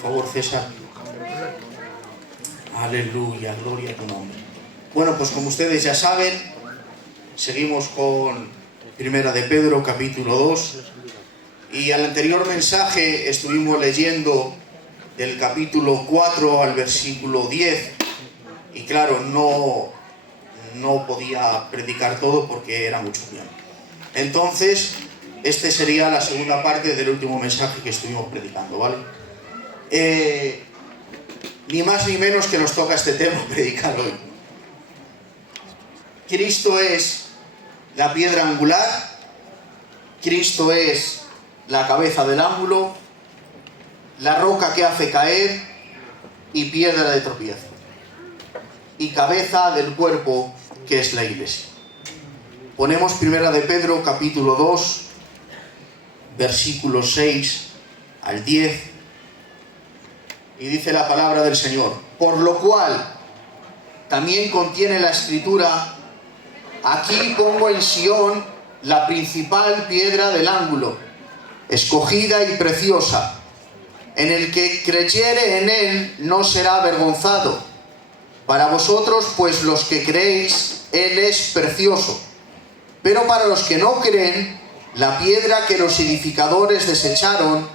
favor, César. Aleluya, gloria a tu nombre. Bueno, pues como ustedes ya saben, seguimos con Primera de Pedro, capítulo 2. Y al anterior mensaje estuvimos leyendo del capítulo 4 al versículo 10. Y claro, no podía predicar todo porque era mucho tiempo. Entonces, este sería la segunda parte del último mensaje que estuvimos predicando, ¿vale? Ni más ni menos que nos toca este tema predicar hoy. Cristo es la piedra angular, Cristo es la cabeza del ángulo, la roca que hace caer y piedra de tropiezo, y cabeza del cuerpo que es la iglesia. Ponemos Primera de Pedro, capítulo 2, versículos 6 al 10, y dice la palabra del Señor: por lo cual también contiene la Escritura: aquí pongo en Sión la principal piedra del ángulo, escogida y preciosa. En el que creyere en él no será avergonzado. Para vosotros, pues los que creéis, él es precioso. Pero para los que no creen, la piedra que los edificadores desecharon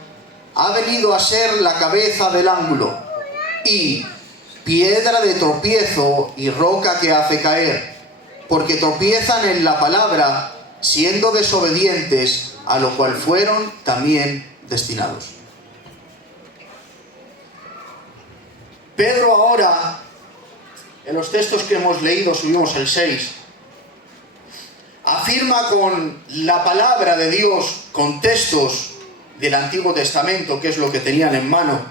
ha venido a ser la cabeza del ángulo, y piedra de tropiezo y roca que hace caer, porque tropiezan en la palabra, siendo desobedientes, a lo cual fueron también destinados. Pedro ahora, en los textos que hemos leído, subimos al 6, afirma con la palabra de Dios, con textos del Antiguo Testamento, que es lo que tenían en mano,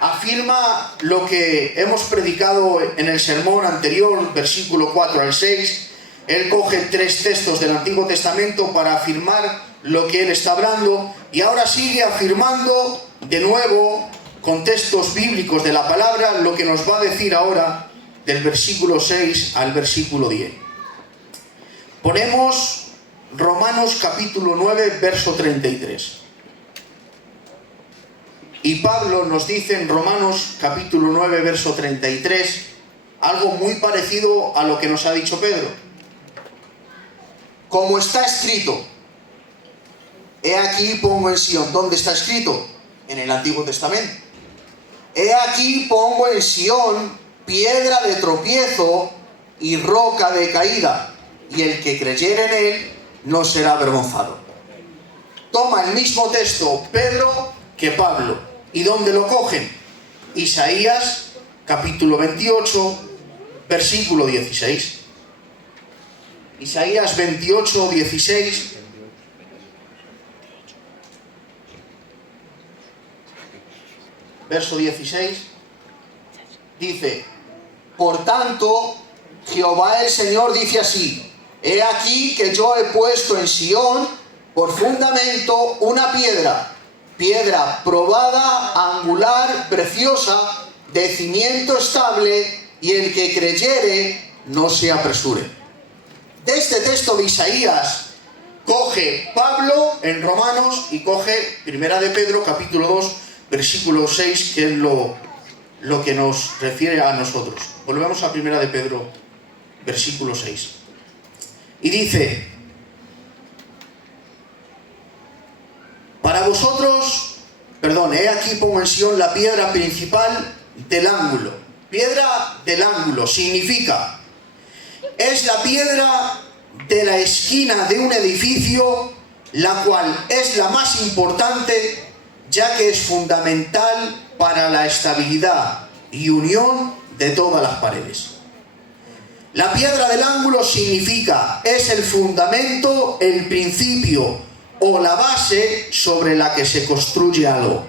afirma lo que hemos predicado en el sermón anterior, versículo 4 al 6. Él coge 3 textos del Antiguo Testamento para afirmar lo que él está hablando, y ahora sigue afirmando de nuevo con textos bíblicos de la palabra lo que nos va a decir ahora del versículo 6 al versículo 10. Ponemos Romanos capítulo 9, verso 33. Y Pablo nos dice en Romanos capítulo 9, verso 33, algo muy parecido a lo que nos ha dicho Pedro. Como está escrito: he aquí pongo en Sión. ¿Dónde está escrito? En el Antiguo Testamento. He aquí pongo en Sión piedra de tropiezo y roca de caída, y el que creyere en él no será avergonzado. Toma el mismo texto Pedro que Pablo. ¿Y dónde lo cogen? Isaías capítulo 28, versículo 16. Isaías 28, 16. Verso 16. Dice: por tanto, Jehová el Señor dice así: he aquí que yo he puesto en Sión por fundamento una piedra, piedra probada, angular, preciosa, de cimiento estable, y el que creyere no se apresure. De este texto de Isaías coge Pablo en Romanos y coge Primera de Pedro, capítulo 2, versículo 6, que es lo que nos refiere a nosotros. Volvemos a Primera de Pedro, versículo 6. Y dice: para vosotros, he aquí pongo en Sión la piedra principal del ángulo. Piedra del ángulo significa, es la piedra de la esquina de un edificio, la cual es la más importante, ya que es fundamental para la estabilidad y unión de todas las paredes. La piedra del ángulo significa, es el fundamento, el principio o la base sobre la que se construye algo.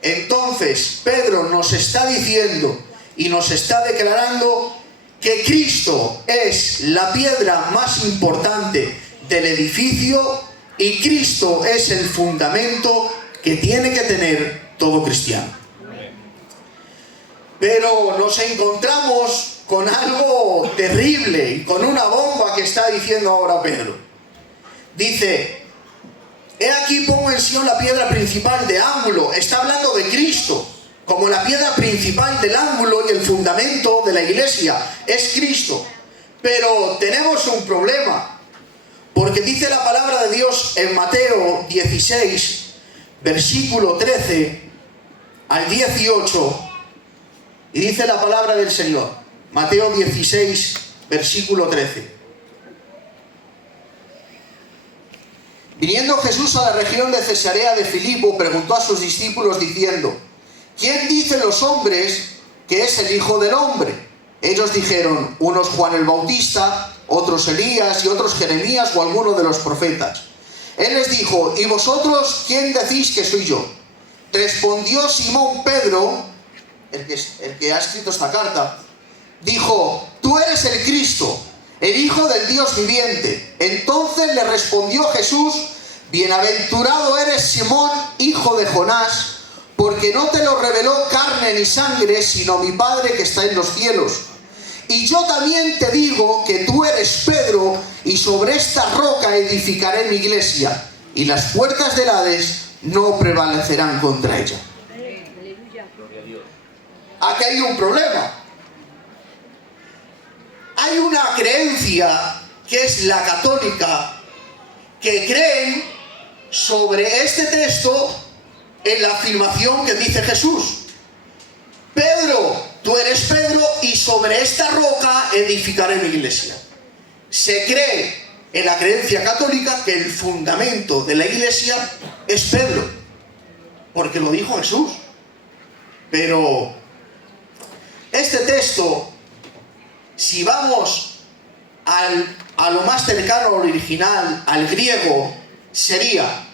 Entonces, Pedro nos está diciendo y nos está declarando que Cristo es la piedra más importante del edificio, y Cristo es el fundamento que tiene que tener todo cristiano. Pero nos encontramos con algo terrible y con una bomba que está diciendo ahora Pedro. Dice: He aquí pongo en Sion la piedra principal de ángulo. Está hablando de Cristo, como la piedra principal del ángulo y el fundamento de la iglesia. Es Cristo. Pero tenemos un problema, porque dice la palabra de Dios en Mateo 16, versículo 13 al 18, y dice la palabra del Señor. Mateo 16, versículo 13. Viniendo Jesús a la región de Cesarea de Filipo, preguntó a sus discípulos diciendo: ¿quién dicen los hombres que es el Hijo del Hombre? Ellos dijeron: unos Juan el Bautista, otros Elías y otros Jeremías o alguno de los profetas. Él les dijo: ¿y vosotros quién decís que soy yo? Respondió Simón Pedro, el que ha escrito esta carta, dijo: tú eres el Cristo, el Hijo del Dios viviente. Entonces le respondió Jesús: bienaventurado eres Simón, hijo de Jonás, porque no te lo reveló carne ni sangre, sino mi Padre que está en los cielos. Y yo también te digo que tú eres Pedro, y sobre esta roca edificaré mi iglesia, y las puertas del Hades no prevalecerán contra ella. Aquí hay un problema. Hay una creencia, que es la católica, que creen sobre este texto en la afirmación que dice Jesús: Pedro, tú eres Pedro, y sobre esta roca edificaré mi iglesia. Se cree en la creencia católica que el fundamento de la iglesia es Pedro, porque lo dijo Jesús. Pero este texto, si vamos a lo más cercano al original, al griego, sería: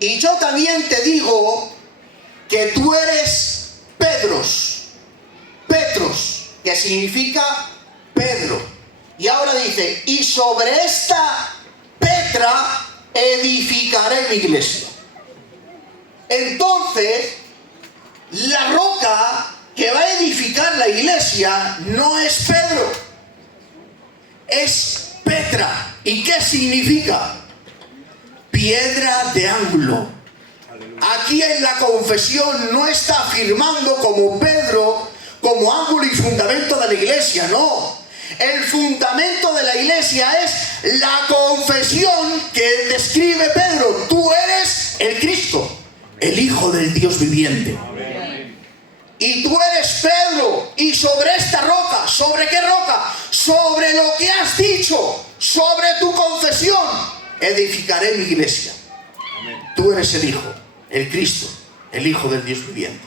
y yo también te digo que tú eres Petros, que significa Pedro. Y ahora dice: y sobre esta Petra edificaré mi iglesia. Entonces, la roca que va a edificar la iglesia no es Pedro, es Petra. ¿Y qué significa? Piedra de ángulo. Aquí en la confesión no está afirmando como Pedro, como ángulo y fundamento de la iglesia, no. El fundamento de la iglesia es la confesión que describe Pedro: tú eres el Cristo, el Hijo del Dios viviente. Y tú eres Pedro, y sobre esta roca, ¿sobre qué roca? Sobre lo que has dicho, sobre tu confesión, edificaré mi iglesia. Tú eres el Hijo, el Cristo, el Hijo del Dios viviente.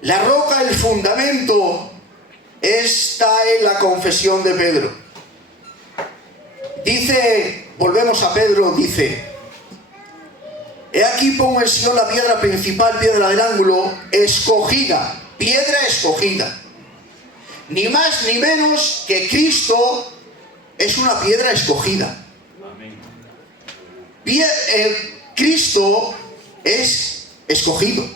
La roca, el fundamento, está en la confesión de Pedro. Dice, volvemos a Pedro, dice: he aquí pongo en Sion la piedra principal, piedra del ángulo, escogida, piedra escogida. Ni más ni menos que Cristo es una piedra escogida. Cristo es escogido.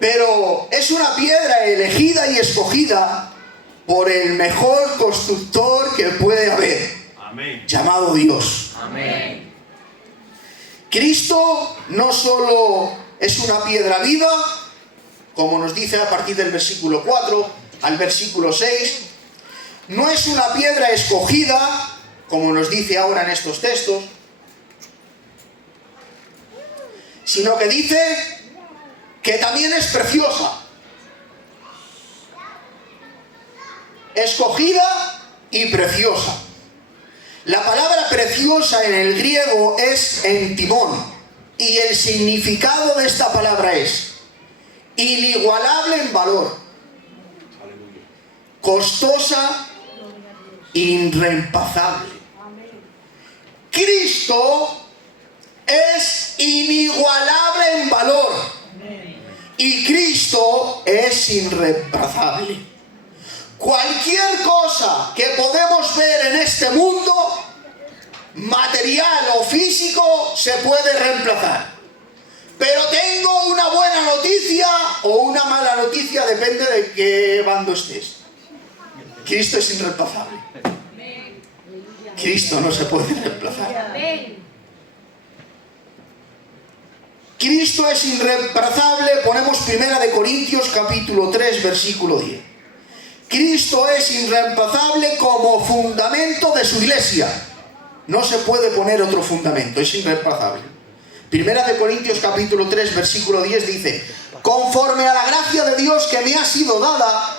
Pero es una piedra elegida y escogida por el mejor constructor que puede haber, llamado Dios. Amén. Cristo no solo es una piedra viva, como nos dice a partir del versículo 4 al versículo 6, no es una piedra escogida, como nos dice ahora en estos textos, sino que dice que también es preciosa, escogida y preciosa. La palabra preciosa en el griego es entimón, y el significado de esta palabra es inigualable en valor, costosa, irreemplazable. Cristo es inigualable en valor, y Cristo es irreemplazable. Cualquier cosa que podemos ver en este mundo, material o físico, se puede reemplazar. Pero tengo una buena noticia o una mala noticia, depende de qué bando estés. Cristo es irreemplazable. Cristo no se puede reemplazar. Cristo es irreemplazable. Ponemos 1 Corintios capítulo 3, versículo 10. Cristo es irreemplazable como fundamento de su iglesia. No se puede poner otro fundamento, es irreemplazable. 1 Corintios capítulo 3, versículo 10 dice: conforme a la gracia de Dios que me ha sido dada,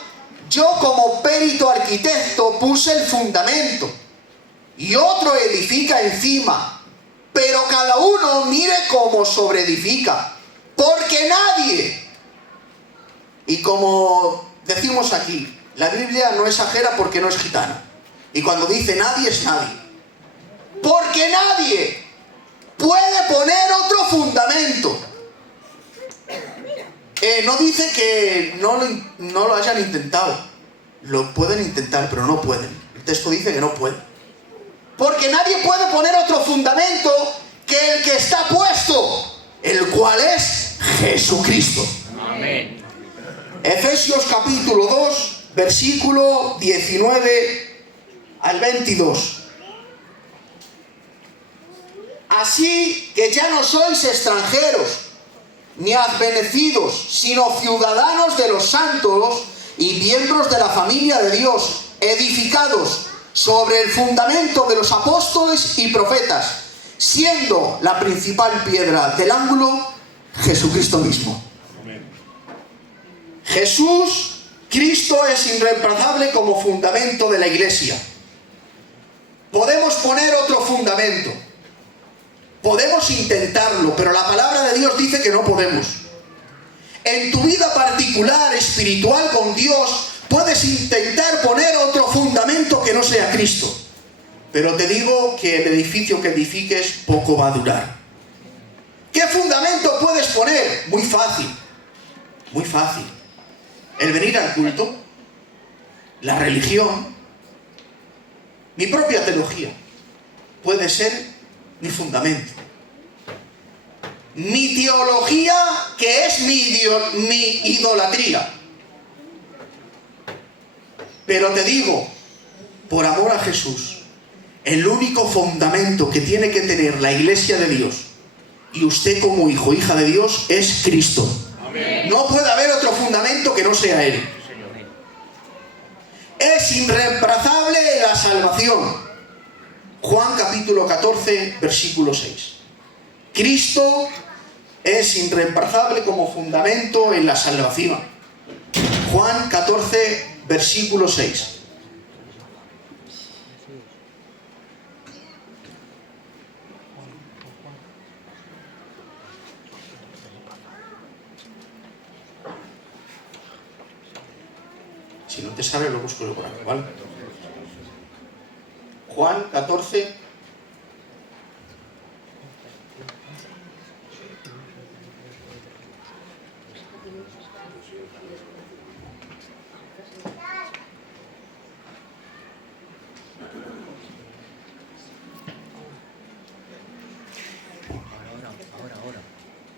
yo como perito arquitecto puse el fundamento, y otro edifica encima, pero cada uno mire cómo sobreedifica, porque nadie, y como decimos aquí, la Biblia no exagera porque no es gitana, y cuando dice nadie es nadie, porque nadie puede poner otro fundamento. No dice que no lo hayan intentado. Lo pueden intentar, pero no pueden. El texto dice que no pueden. Porque nadie puede poner otro fundamento que el que está puesto, el cual es Jesucristo. Amén. Efesios capítulo 2, versículo 19 al 22. Así que ya no sois extranjeros ni advenecidos, sino ciudadanos de los santos y miembros de la familia de Dios, edificados sobre el fundamento de los apóstoles y profetas, siendo la principal piedra del ángulo Jesucristo mismo. Cristo es irreemplazable como fundamento de la iglesia. Podemos poner otro fundamento, podemos intentarlo, pero la palabra de Dios dice que no podemos. En tu vida particular, espiritual con Dios, puedes intentar poner otro fundamento que no sea Cristo. Pero te digo que el edificio que edifiques poco va a durar. ¿Qué fundamento puedes poner? Muy fácil. Muy fácil. El venir al culto, la religión, mi propia teología, puede ser mi fundamento. Mi teología, que es mi idolatría. Pero te digo, por amor a Jesús, el único fundamento que tiene que tener la iglesia de Dios y usted como hijo, hija de Dios, es Cristo. Amén. No puede haber otro fundamento que no sea Él. Es irreemplazable la salvación. Juan capítulo 14, versículo 6. Cristo es irreemplazable como fundamento en la salvación. Juan 14, versículo 6. Si no te sale, lo busco yo por aquí, ¿vale? Juan 14.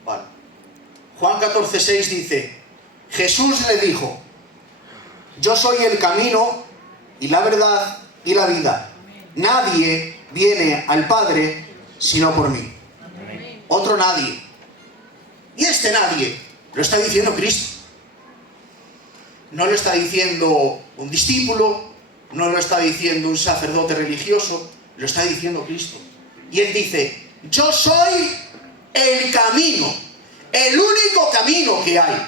Vale. Juan 14:6 dice: Jesús le dijo: yo soy el camino y la verdad y la vida. Nadie viene al Padre sino por mí. Otro nadie. Y este nadie lo está diciendo Cristo. No lo está diciendo un discípulo, no lo está diciendo un sacerdote religioso, lo está diciendo Cristo. Y Él dice: yo soy el camino, el único camino que hay,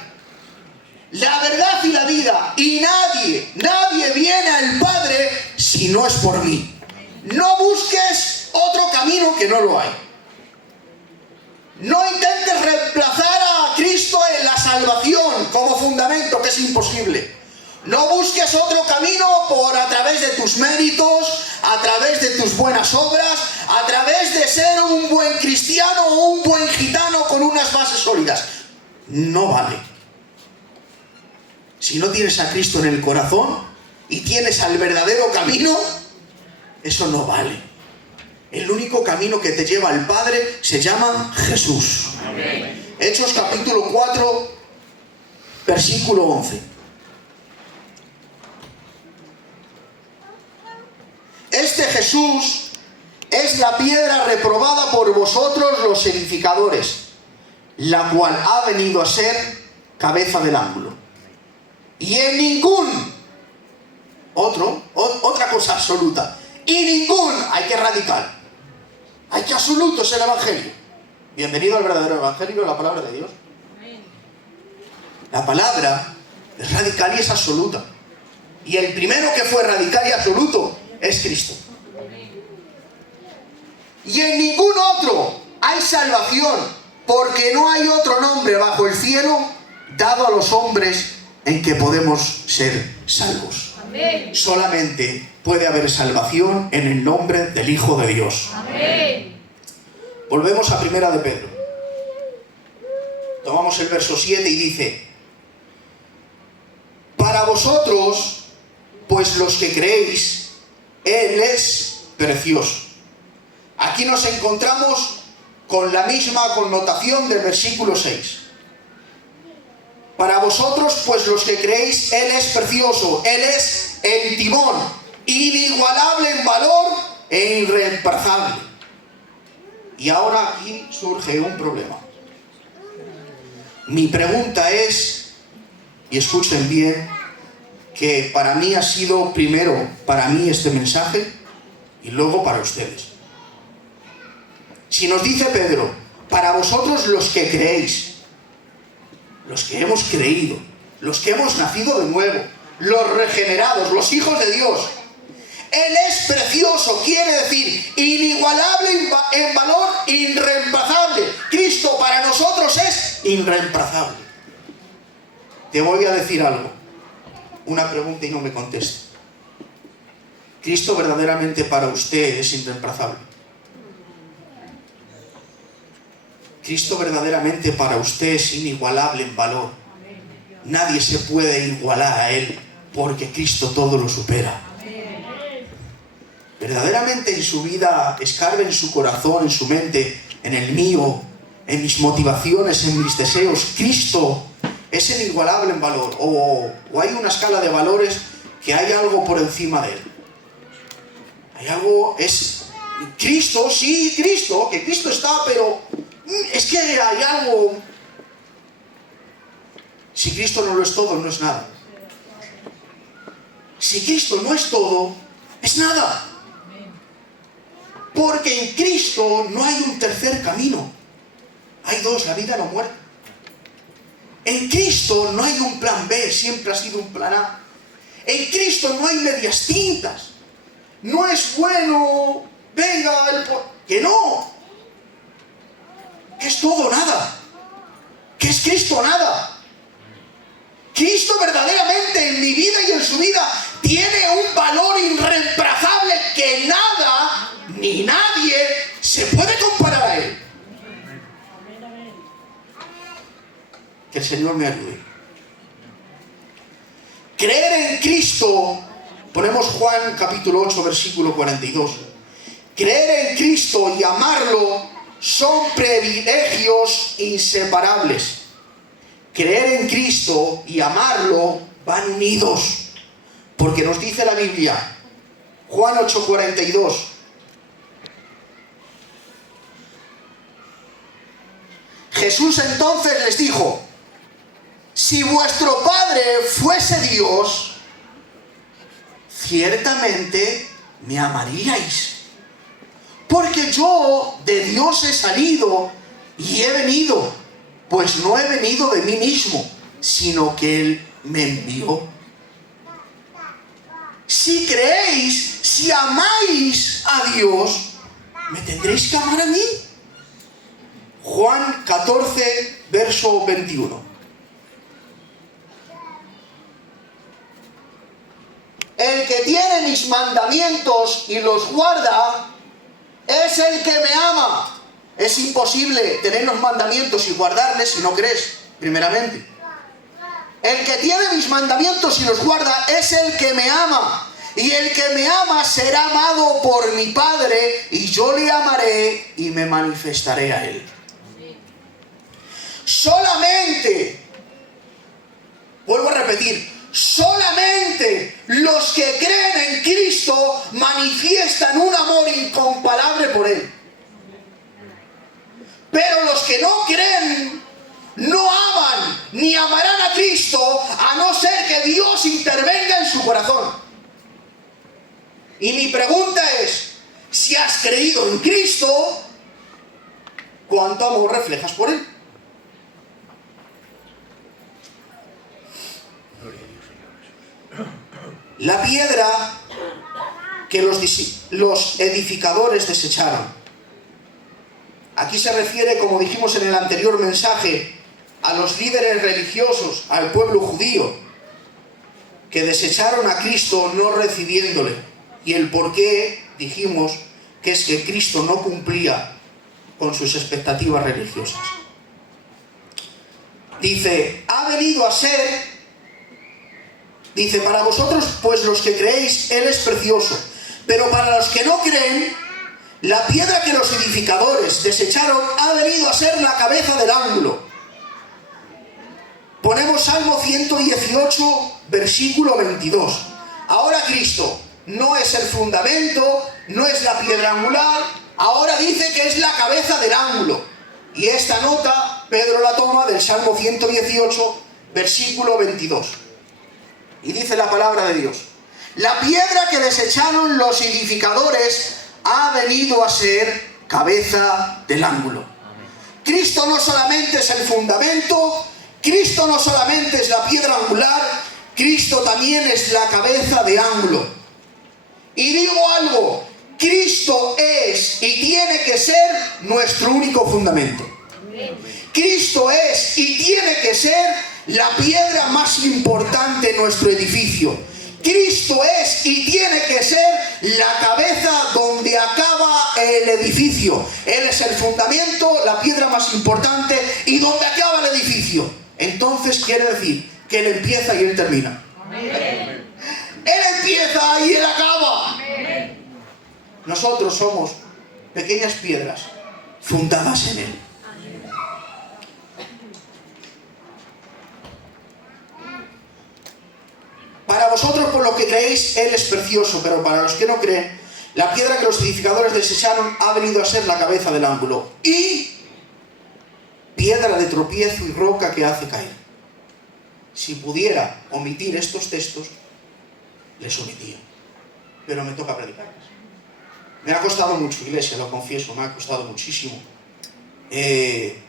la verdad y la vida, y nadie viene al Padre si no es por mí. No busques otro camino que no lo hay. No intentes reemplazar a Cristo en la salvación como fundamento, que es imposible. No busques otro camino a través de tus méritos, a través de tus buenas obras, a través de ser un buen cristiano o un buen gitano con unas bases sólidas. No vale. Si no tienes a Cristo en el corazón y tienes al verdadero camino, eso no vale. El único camino que te lleva al Padre se llama Jesús. Amén. Hechos capítulo 4, versículo 11. Este Este Jesús es la piedra reprobada por vosotros los edificadores, la cual ha venido a ser cabeza del ángulo. Y en ningún otra cosa absoluta, y ningún, hay que radical, hay que absoluto es el Evangelio. Bienvenido al verdadero Evangelio, la palabra de Dios. La palabra es radical y es absoluta. Y el primero que fue radical y absoluto es Cristo. Y en ningún otro hay salvación, porque no hay otro nombre bajo el cielo dado a los hombres en que podemos ser salvos. Amén. Solamente puede haber salvación en el nombre del Hijo de Dios. Amén. Volvemos a Primera de Pedro. Tomamos el verso 7 y dice: para vosotros, pues los que creéis, Él es precioso. Aquí nos encontramos con la misma connotación del versículo 6. Para vosotros, pues los que creéis, Él es precioso, Él es el timón, inigualable en valor e irreemplazable. Y ahora aquí surge un problema. Mi pregunta es, y escuchen bien, que para mí ha sido primero para mí este mensaje y luego para ustedes. Si nos dice Pedro, para vosotros los que creéis, los que hemos creído, los que hemos nacido de nuevo, los regenerados, los hijos de Dios, Él es precioso, quiere decir inigualable en valor, irreemplazable. Cristo para nosotros es irreemplazable. Te voy a decir algo, una pregunta y no me contestes. ¿Cristo verdaderamente para usted es irreemplazable? Cristo verdaderamente para usted es inigualable en valor. Nadie se puede igualar a Él, porque Cristo todo lo supera. Verdaderamente en su vida, escarbe en su corazón, en su mente, en el mío, en mis motivaciones, en mis deseos, Cristo es inigualable en valor. O hay una escala de valores que hay algo por encima de Él. Hay algo, es Cristo, sí, Cristo, que Cristo está, pero es que hay algo. Si Cristo no lo es todo, no es nada. Si Cristo no es todo, es nada. Porque en Cristo no hay un tercer camino. Hay dos, la vida y la muerte. En Cristo no hay un plan B, siempre ha sido un plan A. En Cristo no hay medias tintas. No es bueno, venga, que no. Que es todo o nada. Que es Cristo o nada. Cristo verdaderamente en mi vida y en su vida tiene un valor irreemplazable que nada ni nadie se puede comparar a Él. Que el Señor me ayude. Creer en Cristo, ponemos Juan capítulo 8 versículo 42. Creer en Cristo y amarlo son privilegios inseparables. Creer en Cristo y amarlo van unidos, porque nos dice la Biblia, Juan 8:42, Jesús entonces les dijo: si vuestro Padre fuese Dios, ciertamente me amaríais, porque yo de Dios he salido y he venido, pues no he venido de mí mismo, sino que Él me envió. Si creéis, si amáis a Dios, ¿me tendréis que amar a mí? Juan 14, verso 21. El que tiene mis mandamientos y los guarda, es el que me ama. Es imposible tener los mandamientos y guardarles si no crees, primeramente. El que tiene mis mandamientos y los guarda es el que me ama. Y el que me ama será amado por mi Padre, y yo le amaré y me manifestaré a Él. Solamente, vuelvo a repetir, Solamente los que creen en Cristo manifiestan un amor incomparable por Él. Pero los que no creen no aman ni amarán a Cristo a no ser que Dios intervenga en su corazón. Y mi pregunta es, si has creído en Cristo, ¿cuánto amor reflejas por Él? La piedra que los edificadores desecharon. Aquí se refiere, como dijimos en el anterior mensaje, a los líderes religiosos, al pueblo judío, que desecharon a Cristo no recibiéndole. Y el por qué dijimos que es que Cristo no cumplía con sus expectativas religiosas. Dice, ha venido a ser... Dice, para vosotros, pues los que creéis, Él es precioso. Pero para los que no creen, la piedra que los edificadores desecharon ha venido a ser la cabeza del ángulo. Ponemos Salmo 118, versículo 22. Ahora Cristo no es el fundamento, no es la piedra angular, ahora dice que es la cabeza del ángulo. Y esta nota, Pedro la toma del Salmo 118, versículo 22. Y dice la palabra de Dios: la piedra que desecharon los edificadores ha venido a ser cabeza del ángulo. Cristo no solamente es el fundamento, Cristo no solamente es la piedra angular, Cristo también es la cabeza de ángulo. Y digo algo, Cristo es y tiene que ser nuestro único fundamento. Cristo es y tiene que ser la piedra más importante en nuestro edificio. Cristo es y tiene que ser la cabeza donde acaba el edificio. Él es el fundamento, la piedra más importante y donde acaba el edificio. Entonces quiere decir que Él empieza y Él termina. Amén. Él empieza y Él acaba. Amén. Nosotros somos pequeñas piedras fundadas en Él. Para vosotros, por lo que creéis, Él es precioso, pero para los que no creen, la piedra que los edificadores desecharon ha venido a ser la cabeza del ángulo. Y piedra de tropiezo y roca que hace caer. Si pudiera omitir estos textos, les omitía. Pero me toca predicarles. Me ha costado mucho, iglesia, lo confieso, me ha costado muchísimo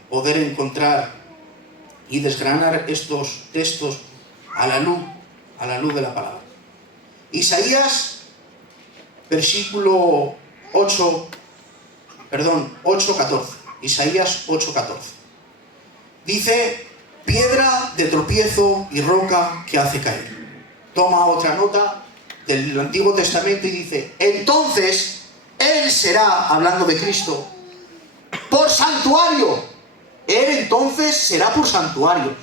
poder encontrar y desgranar estos textos a la luz de la palabra. Isaías, versículo 8:14. Isaías 8:14. Dice, piedra de tropiezo y roca que hace caer. Toma otra nota del Antiguo Testamento y dice, entonces Él será, hablando de Cristo, por santuario. Él entonces será por santuario.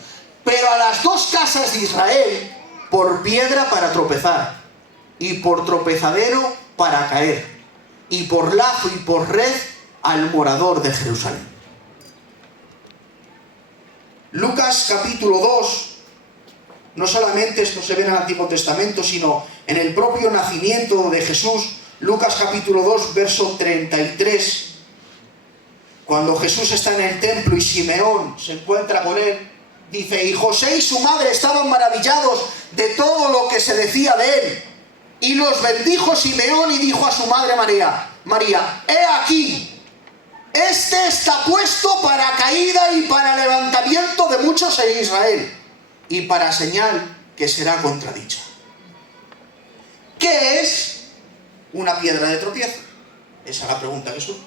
Pero a las dos casas de Israel, por piedra para tropezar, y por tropezadero para caer, y por lazo y por red al morador de Jerusalén. Lucas capítulo 2, no solamente esto se ve en el Antiguo Testamento, sino en el propio nacimiento de Jesús. Lucas capítulo 2, verso 33, cuando Jesús está en el templo y Simeón se encuentra con él, dice, y José y su madre estaban maravillados de todo lo que se decía de él. Y los bendijo Simeón y dijo a su madre María, he aquí, este está puesto para caída y para levantamiento de muchos en Israel, y para señal que será contradicha. ¿Qué es una piedra de tropiezo? Esa es la pregunta que surge.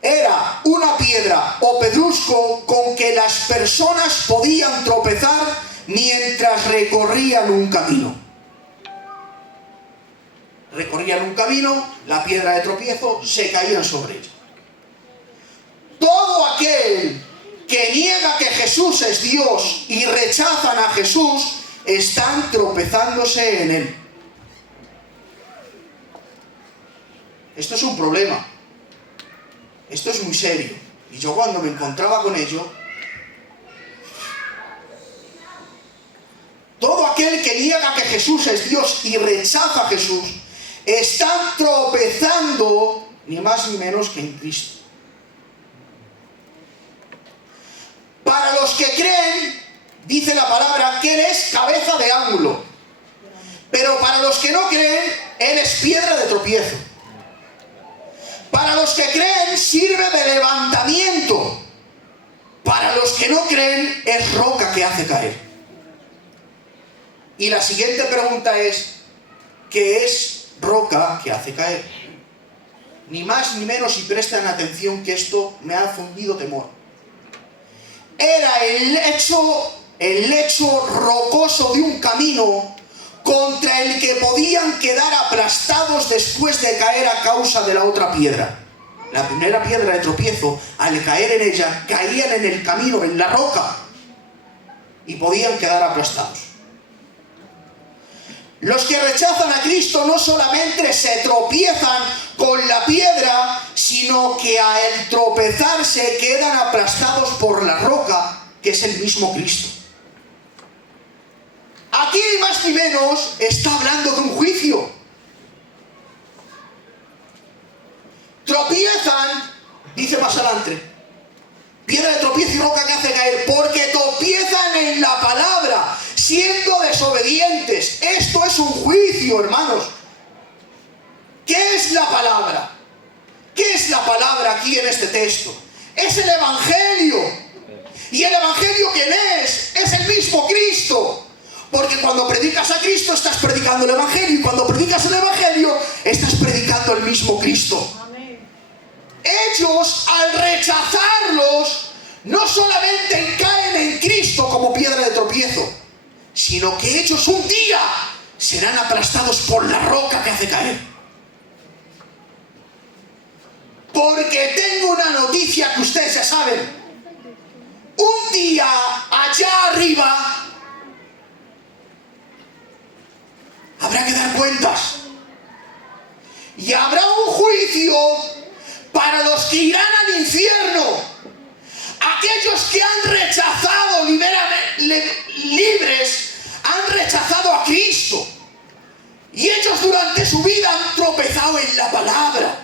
Era una piedra o pedrusco con que las personas podían tropezar mientras recorrían un camino. Recorrían un camino, la piedra de tropiezo, se caían sobre ella. Todo aquel que niega que Jesús es Dios y rechazan a Jesús, están tropezándose en Él. Esto es un problema. Esto es muy serio. Y yo cuando me encontraba con ello, todo Jesús es Dios y rechaza a Jesús, están tropezando ni más ni menos que en Cristo. Para los que creen, dice la palabra, que Él es cabeza de ángulo. Pero para los que no creen, Él es piedra de tropiezo. Para los que creen, sirve de levantamiento. Para los que no creen, es roca que hace caer. Y la siguiente pregunta es, ¿qué es roca que hace caer? Ni más ni menos, y presten atención que esto me ha fundido temor. Era el lecho rocoso de un camino contra el que podían quedar aplastados después de caer a causa de la otra piedra. La primera piedra de tropiezo, al caer en ella, caían en el camino, en la roca, y podían quedar aplastados. Los que rechazan a Cristo no solamente se tropiezan con la piedra, sino que al tropezarse quedan aplastados por la roca, que es el mismo Cristo. Aquí ni más ni menos está hablando de un juicio. Tropiezan, dice más adelante, piedra de tropiezo y roca que hace caer, porque tropiezan en la palabra, siendo desobedientes. Esto es un juicio, hermanos. ¿Qué es la palabra? ¿Qué es la palabra aquí en este texto? Es el Evangelio. ¿Y el Evangelio quién es? Es el mismo Cristo. Porque cuando predicas a Cristo estás predicando el Evangelio, y cuando predicas el Evangelio estás predicando el mismo Cristo. Amén. Ellos, al rechazarlos, no solamente caen en Cristo como piedra de tropiezo, sino que ellos un día serán aplastados por la roca que hace caer. Porque tengo una noticia que ustedes ya saben. Un día allá arriba habrá que dar cuentas. Y habrá un juicio para los que irán al infierno. Aquellos que han rechazado libres, han rechazado a Cristo. Y ellos durante su vida han tropezado en la palabra.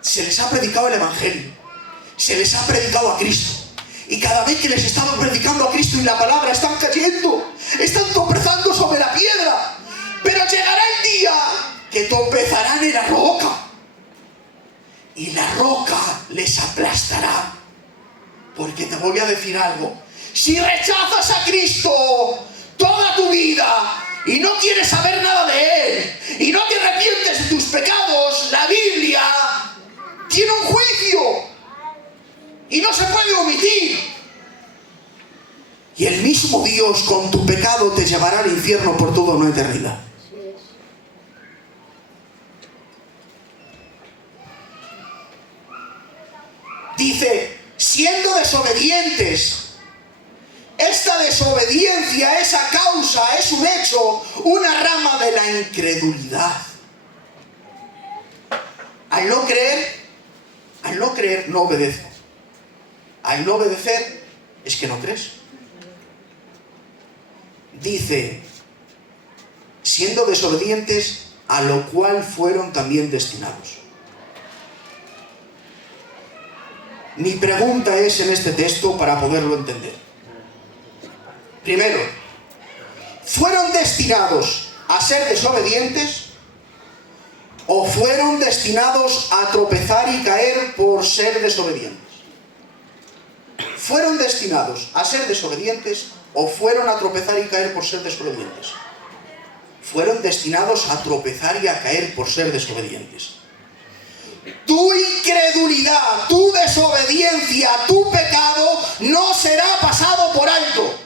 Se les ha predicado el Evangelio. Se les ha predicado a Cristo. Y cada vez que les estaban predicando a Cristo y la palabra, están cayendo, están tropezando sobre la piedra. Pero llegará el día que tropezarán en la roca. Y la roca les aplastará. Porque te voy a decir algo. Si rechazas a Cristo toda tu vida y no quieres saber nada de Él, y no te arrepientes de tus pecados, la Biblia tiene un juicio. Y no se puede omitir. Y el mismo Dios con tu pecado te llevará al infierno por toda una eternidad. Dice, siendo desobedientes. Esta desobediencia, esa causa, es un hecho, una rama de la incredulidad. Al no creer, no obedece. Al no obedecer, es que no crees. Dice, siendo desobedientes, a lo cual fueron también destinados. Mi pregunta es en este texto para poderlo entender. Primero, ¿fueron destinados a ser desobedientes o fueron destinados a tropezar y caer por ser desobedientes? ¿Fueron destinados a ser desobedientes o fueron a tropezar y caer por ser desobedientes? Fueron destinados a tropezar y a caer por ser desobedientes. Tu incredulidad, tu desobediencia, tu pecado no será pasado por alto.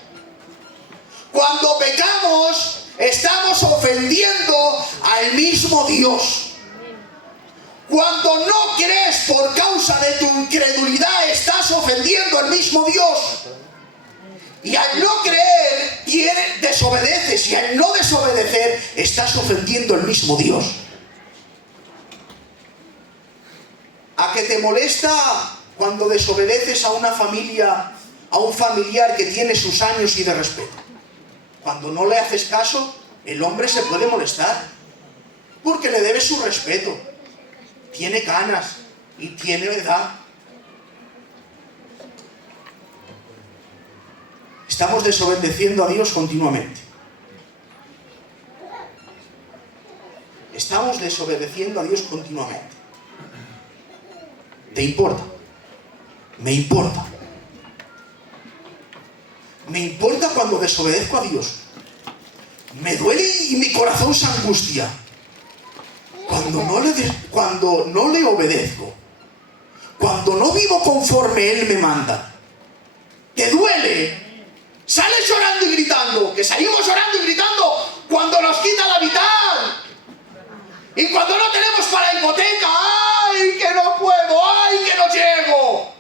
Cuando pecamos, estamos ofendiendo al mismo Dios. Cuando no crees por causa de tu incredulidad, estás ofendiendo al mismo Dios. Y al no creer, desobedeces. Y al no desobedecer, estás ofendiendo al mismo Dios. ¿A qué te molesta cuando desobedeces a una familia, a un familiar que tiene sus años y de respeto? Cuando no le haces caso, el hombre se puede molestar, porque le debes su respeto. Tiene canas y tiene edad. Estamos desobedeciendo a Dios continuamente. Estamos desobedeciendo a Dios continuamente. ¿Te importa? Me importa. Me importa cuando desobedezco a Dios. Me duele y mi corazón se angustia. Cuando no le obedezco. Cuando no vivo conforme Él me manda. ¿Te duele? Sales llorando y gritando. Que salimos llorando y gritando cuando nos quita la mitad. Y cuando no tenemos para la hipoteca. ¡Ay, que no puedo! ¡Ay, que no llego!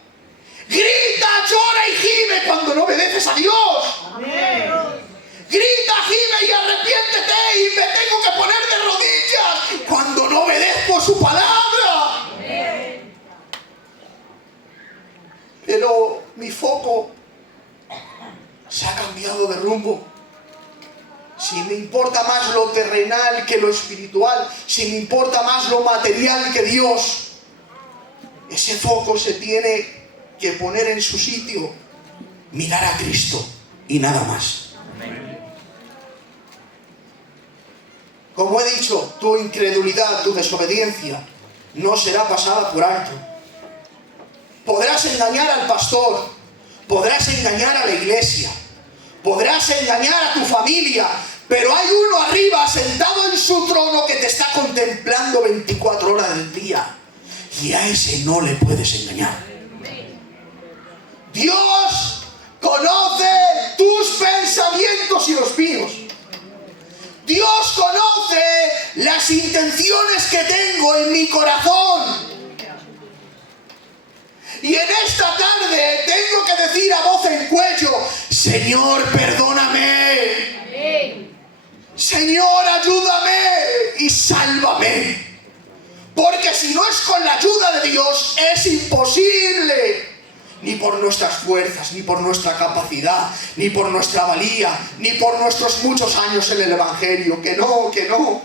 Grita, llora y gime cuando no obedeces a Dios. Amén. Grita, gime y arrepiéntete y me tengo que poner de rodillas cuando no obedezco su palabra. Amén. Pero mi foco se ha cambiado de rumbo. Si me importa más lo terrenal que lo espiritual, si me importa más lo material que Dios, ese foco se tiene que poner en su sitio, mirar a Cristo y nada más. Como he dicho, tu incredulidad, tu desobediencia no será pasada por alto. Podrás engañar al pastor, podrás engañar a la iglesia, podrás engañar a tu familia, pero hay uno arriba sentado en su trono que te está contemplando 24 horas del día y a ese no le puedes engañar. Dios conoce tus pensamientos y los míos. Dios conoce las intenciones que tengo en mi corazón. Y en esta tarde tengo que decir a voz en cuello: Señor, perdóname. Señor, ayúdame y sálvame. Porque si no es con la ayuda de Dios, es imposible. Ni por nuestras fuerzas, ni por nuestra capacidad, ni por nuestra valía, ni por nuestros muchos años en el Evangelio. Que no, que no.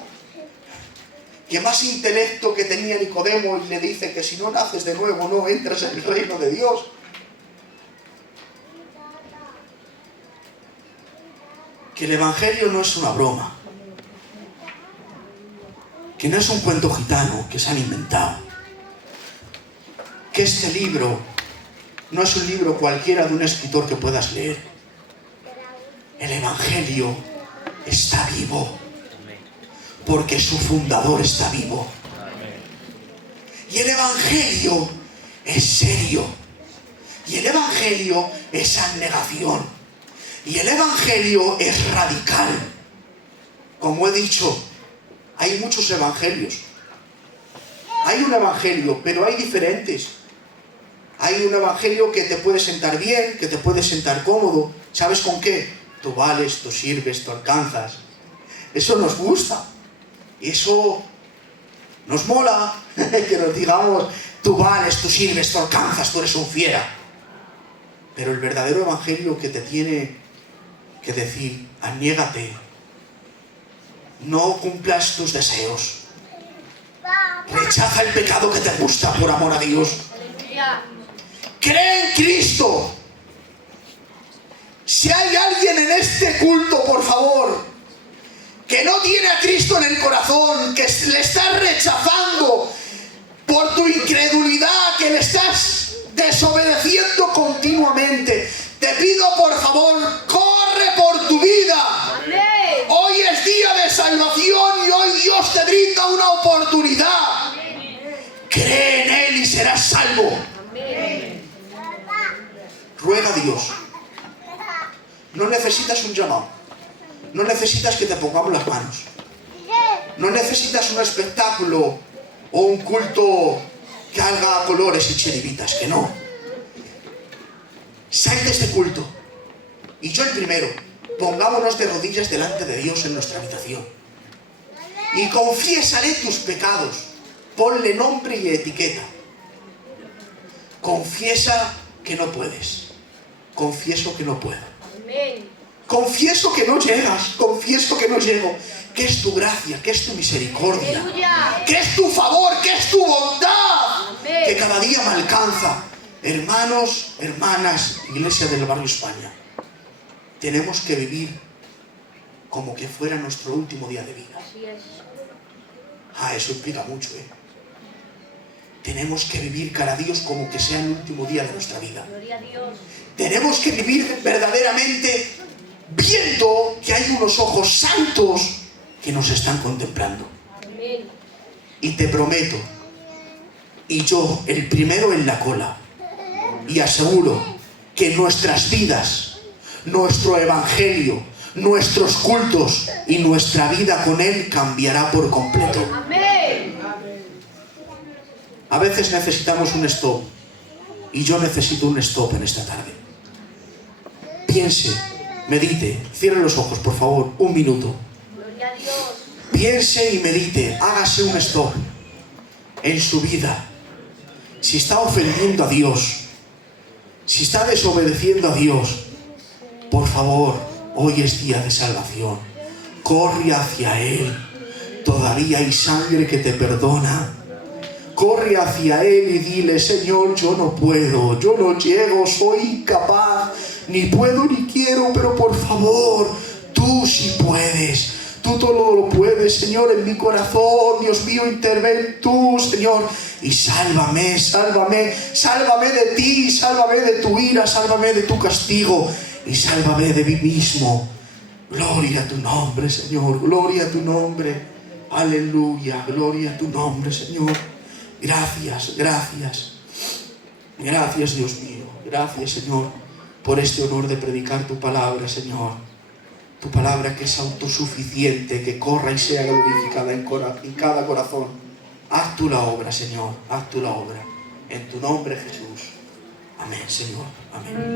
Que más intelecto que tenía Nicodemo y le dice que si no naces de nuevo no entras en el reino de Dios. Que el Evangelio no es una broma. Que no es un cuento gitano que se han inventado. Que este libro no es un libro cualquiera de un escritor que puedas leer. El Evangelio está vivo. Porque su fundador está vivo. Y el Evangelio es serio. Y el Evangelio es abnegación. Y el Evangelio es radical. Como he dicho, hay muchos evangelios. Hay un evangelio, pero hay diferentes. Hay un evangelio que te puede sentar bien, que te puede sentar cómodo. ¿Sabes con qué? Tú vales, tú sirves, tú alcanzas. Eso nos gusta. Eso nos mola. Que nos digamos, tú vales, tú sirves, tú alcanzas, tú eres un fiera. Pero el verdadero evangelio que te tiene que decir: aniégate. No cumplas tus deseos. Rechaza el pecado que te gusta por amor a Dios. Cree en Cristo. Si hay alguien en este culto, por favor, que no tiene a Cristo en el corazón, que le estás rechazando por tu incredulidad, que le estás desobedeciendo continuamente, te pido por favor, corre por tu vida. Amén. Hoy es día de salvación y hoy Dios te brinda una oportunidad. Amén. Cree en Él y serás salvo. Amén. Ruega a Dios. No necesitas un llamado. No necesitas que te pongamos las manos. No necesitas un espectáculo o un culto que haga colores y chiribitas, que no. Sal de este culto, y yo el primero, pongámonos de rodillas delante de Dios en nuestra habitación y confiésale tus pecados. Ponle nombre y etiqueta. Confiesa que no puedes. Confieso que no puedo. Confieso que no llegas, confieso que no llego. ¿Qué es tu gracia? ¿Qué es tu misericordia? ¿Qué es tu favor? ¿Qué es tu bondad? Que cada día me alcanza. Hermanos, hermanas, Iglesia del Barrio España, tenemos que vivir como que fuera nuestro último día de vida. Eso implica mucho, Tenemos que vivir cada día como que sea el último día de nuestra vida. Tenemos que vivir verdaderamente viendo que hay unos ojos santos que nos están contemplando. Y te prometo, y yo, el primero en la cola, y aseguro que nuestras vidas, nuestro evangelio, nuestros cultos y nuestra vida con Él cambiará por completo. A veces necesitamos un stop, y yo necesito un stop en esta tarde. Piense, medite, cierre los ojos, por favor, un minuto. Piense y medite, hágase un stop en su vida. Si está ofendiendo a Dios, si está desobedeciendo a Dios, por favor, hoy es día de salvación. Corre hacia Él. Todavía hay sangre que te perdona. Corre hacia Él y dile: Señor, yo no puedo, yo no llego, soy incapaz, ni puedo ni quiero, pero por favor, tú sí puedes. Tú todo lo puedes, Señor, en mi corazón. Dios mío, interven tú, Señor, y sálvame, sálvame, sálvame de ti, sálvame de tu ira, sálvame de tu castigo y sálvame de mí mismo. Gloria a tu nombre, Señor, gloria a tu nombre. Aleluya, gloria a tu nombre, Señor. Gracias, gracias. Gracias, Dios mío. Gracias, Señor, por este honor de predicar tu palabra, Señor. Tu palabra que es autosuficiente, que corra y sea glorificada en cada corazón. Haz tú la obra, Señor, haz tú la obra. En tu nombre, Jesús. Amén, Señor. Amén.